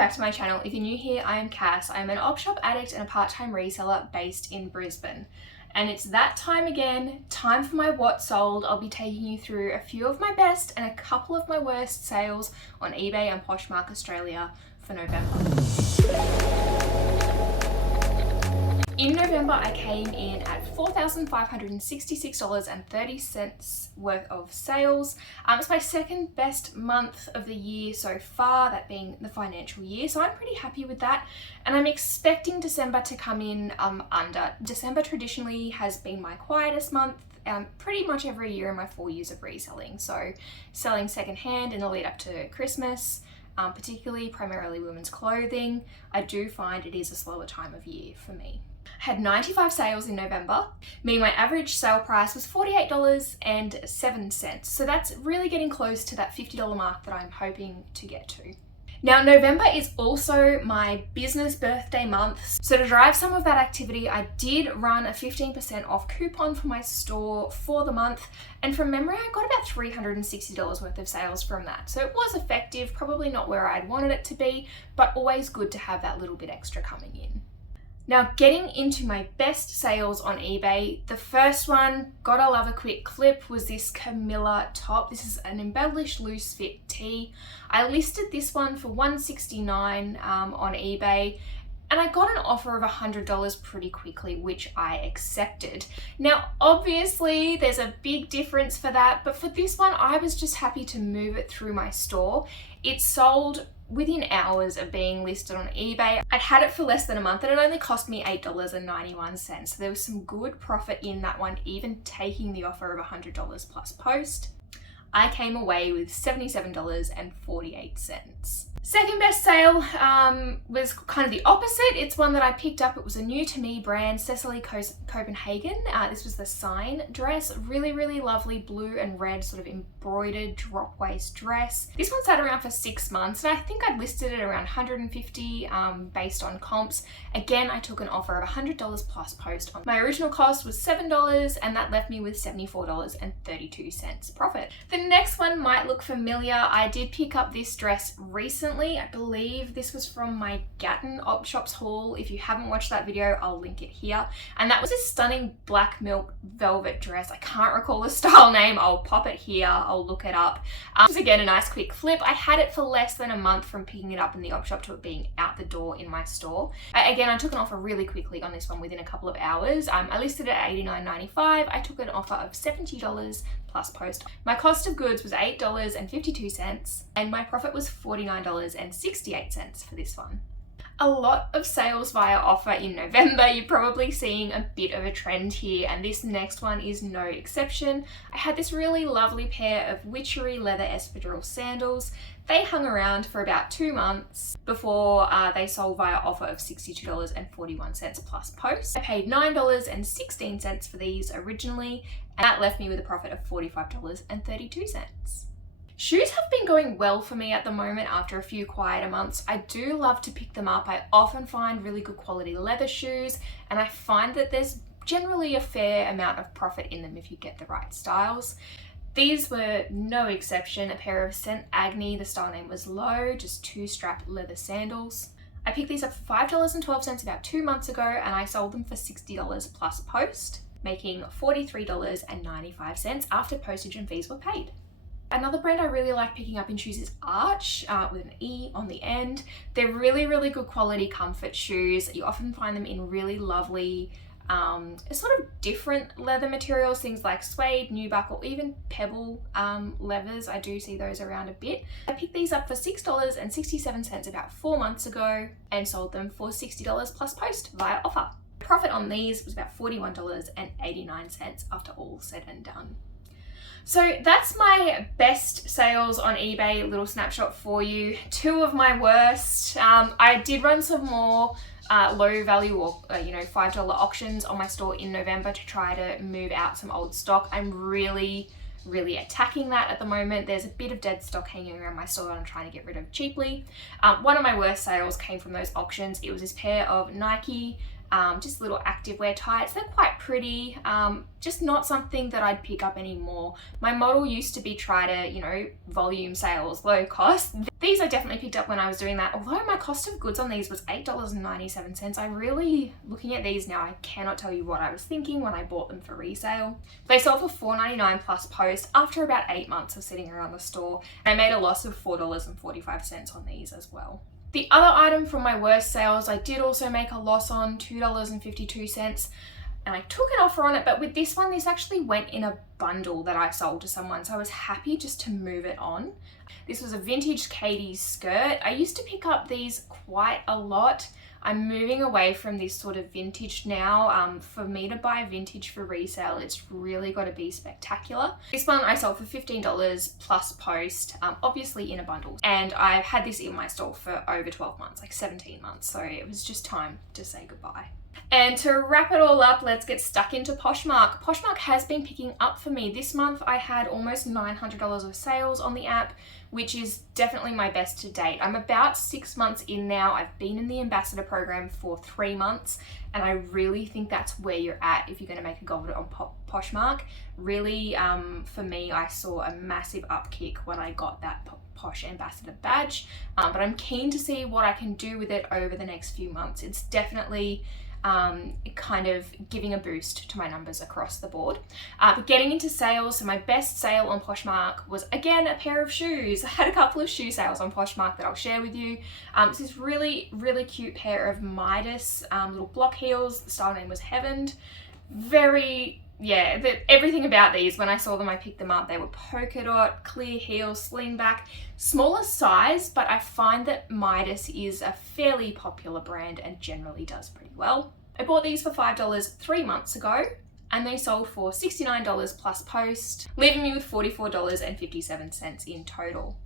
back to my channel. If you're new here, I am Cass. I am an op shop addict and a part-time reseller based in Brisbane. And it's that time again, time for my what sold. I'll be taking you through a few of my best and a couple of my worst sales on eBay and Poshmark Australia for November. In November, I came in at $4,566.30 worth of sales. It's my second best month of the year so far, that being the financial year, so I'm pretty happy with that. And I'm expecting December to come in under. December traditionally has been my quietest month, pretty much every year in my 4 years of reselling. So selling secondhand in the lead up to Christmas, particularly primarily women's clothing, I do find it is a slower time of year for me. Had 95 sales in November, meaning my average sale price was $48.07. So that's really getting close to that $50 mark that I'm hoping to get to. Now, November is also my business birthday month. So to drive some of that activity, I did run a 15% off coupon for my store for the month. And from memory, I got about $360 worth of sales from that. So it was effective, probably not where I'd wanted it to be, but always good to have that little bit extra coming in. Now, getting into my best sales on eBay, the first one, gotta love a quick clip, was this Camilla top. This is an embellished loose fit tee. I listed this one for $169 on eBay, and I got an offer of $100 pretty quickly, which I accepted. Now, obviously, there's a big difference for that, but for this one, I was just happy to move it through my store. It sold within hours of being listed on eBay. I'd had it for less than a month and it only cost me $8.91. So there was some good profit in that one, even taking the offer of $100 plus post. I came away with $77.48. Second best sale was kind of the opposite. It's one that I picked up. It was a new to me brand, Cecily Copenhagen. This was the Sign dress. Really, really lovely blue and red sort of embroidered drop waist dress. This one sat around for 6 months and I think I'd listed it around $150 based on comps. Again, I took an offer of $100 plus post. My original cost was $7 and that left me with $74.32 profit. The next one might look familiar. I did pick up this dress recently. I believe this was from my Gatton Op Shops haul. If you haven't watched that video, I'll link it here. And that was a stunning black milk velvet dress. I can't recall the style name. I'll pop it here. I'll look it up. It was again a nice quick flip. I had it for less than a month from picking it up in the op shop to it being out the door in my store. Again, I took an offer really quickly on this one within a couple of hours. I listed it at $89.95. I took an offer of $70 plus post. My cost of goods was $8.52 and my profit was $49.68 for this one. A lot of sales via offer in November. You're probably seeing a bit of a trend here, and this next one is no exception. I had this really lovely pair of witchery leather espadrille sandals. They hung around for about 2 months before they sold via offer of $62.41 plus post. I paid $9.16 for these originally, and that left me with a profit of $45.32. Shoes have been going well for me at the moment after a few quieter months. I do love to pick them up. I often find really good quality leather shoes, and I find that there's generally a fair amount of profit in them if you get the right styles. These were no exception. A pair of St. Agni, the style name was Low, just 2-strap leather sandals. I picked these up for $5.12 about 2 months ago, and I sold them for $60 plus post, making $43.95 after postage and fees were paid. Another brand I really like picking up in shoes is Arch, with an E on the end. They're really, really good quality comfort shoes. You often find them in really lovely, sort of different leather materials, things like suede, nubuck, or even pebble leathers. I do see those around a bit. I picked these up for $6.67 about 4 months ago and sold them for $60 plus post via offer. Profit on these was about $41.89 after all said and done. So that's my best sales on eBay, little snapshot for you. 2 of my worst. I did run some more low value or $5 auctions on my store in November to try to move out some old stock. I'm really attacking that at the moment. There's a bit of dead stock hanging around my store that I'm trying to get rid of cheaply. One of my worst sales came from those auctions. It was this pair of Nike just little activewear tights. They're quite pretty, just not something that I'd pick up anymore. My model used to be try to, you know, volume sales, low cost. These I definitely picked up when I was doing that, although my cost of goods on these was $8.97. I really, looking at these now, I cannot tell you what I was thinking when I bought them for resale. They sold for $4.99 plus post after about 8 months of sitting around the store. And I made a loss of $4.45 on these as well. The other item from my worst sales, I did also make a loss on, $2.52. And I took an offer on it, but with this one, this actually went in a bundle that I sold to someone, so I was happy just to move it on. This was a vintage Katie's skirt. I used to pick up these quite a lot. I'm moving away from this sort of vintage now. For me to buy vintage for resale, it's really got to be spectacular. This one I sold for $15 plus post, obviously in a bundle. And I've had this in my store for over 12 months, like 17 months. So it was just time to say goodbye. And to wrap it all up, let's get stuck into Poshmark. Poshmark has been picking up for me. This month I had almost $900 of sales on the app, which is definitely my best to date. I'm about 6 months in now. I've been in the ambassador program for 3 months, and I really think that's where you're at if you're going to make a go of it on Poshmark. Really, for me, I saw a massive upkick when I got that Posh ambassador badge, but I'm keen to see what I can do with it over the next few months. It's definitely kind of giving a boost to my numbers across the board. But getting into sales, so my best sale on Poshmark was again a pair of shoes. I had a couple of shoe sales on Poshmark that I'll share with you. It's this really cute pair of Midas little block heels. The style name was Heaven. Everything about these, when I saw them, I picked them up. They were polka dot, clear heels, sling back, smaller size, but I find that Midas is a fairly popular brand and generally does pretty well. I bought these for $5 3 months ago, and they sold for $69 plus post, leaving me with $44.57 in total.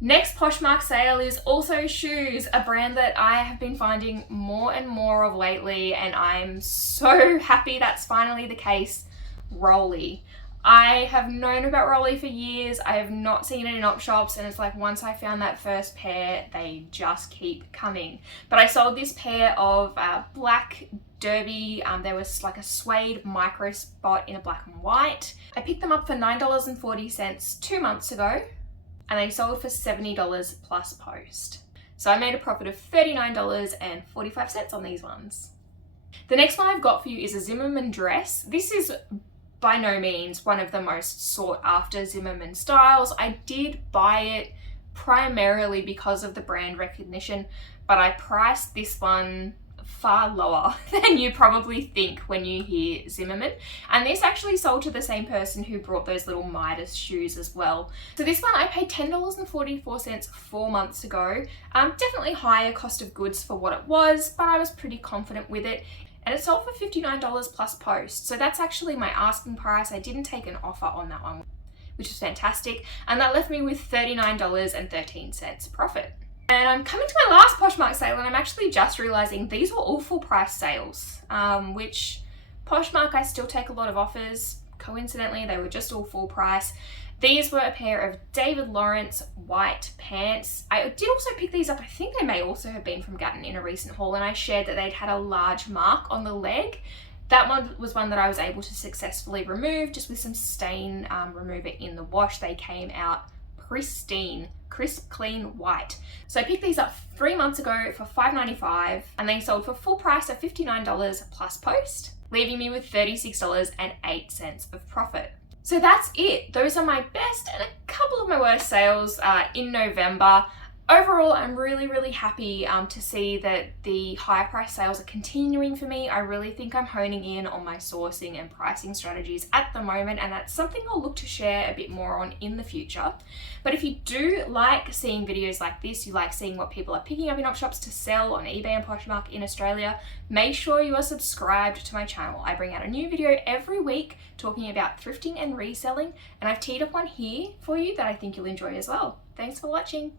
Next Poshmark sale is also shoes, a brand that I have been finding more and more of lately, and I'm so happy that's finally the case. Rolly. I have known about Rolly for years. I have not seen it in op shops, and it's like once I found that first pair, they just keep coming. But I sold this pair of black derby. There was like a suede micro spot in a black and white. I picked them up for $9.40 2 months ago, and they sold for $70 plus post. So I made a profit of $39.45 on these ones. The next one I've got for you is a Zimmermann dress. This is by no means one of the most sought after Zimmermann styles. I did buy it primarily because of the brand recognition, but I priced this one far lower than you probably think when you hear Zimmermann. And this actually sold to the same person who brought those little Midas shoes as well. So this one I paid $10.44 4 months ago. Definitely higher cost of goods for what it was, but I was pretty confident with it. And it sold for $59 plus post. So that's actually my asking price. I didn't take an offer on that one, which is fantastic. And that left me with $39.13 profit. And I'm coming to my last Poshmark sale, and I'm actually just realizing these were all full price sales, which Poshmark, I still take a lot of offers. Coincidentally, they were just all full price. These were a pair of David Lawrence white pants. I did also pick these up. I think they may also have been from Gatton in a recent haul, and I shared that they'd had a large mark on the leg. That one was one that I was able to successfully remove just with some stain remover in the wash. They came out pristine, crisp, clean white. So I picked these up 3 months ago for $5.95, and they sold for full price of $59 plus post, leaving me with $36.08 of profit. So that's it. Those are my best and a couple of my worst sales in November. Overall, I'm really happy to see that the higher price sales are continuing for me. I really think I'm honing in on my sourcing and pricing strategies at the moment, and that's something I'll look to share a bit more on in the future. But if you do like seeing videos like this, you like seeing what people are picking up in op shops to sell on eBay and Poshmark in Australia, make sure you are subscribed to my channel. I bring out a new video every week talking about thrifting and reselling, and I've teed up one here for you that I think you'll enjoy as well. Thanks for watching.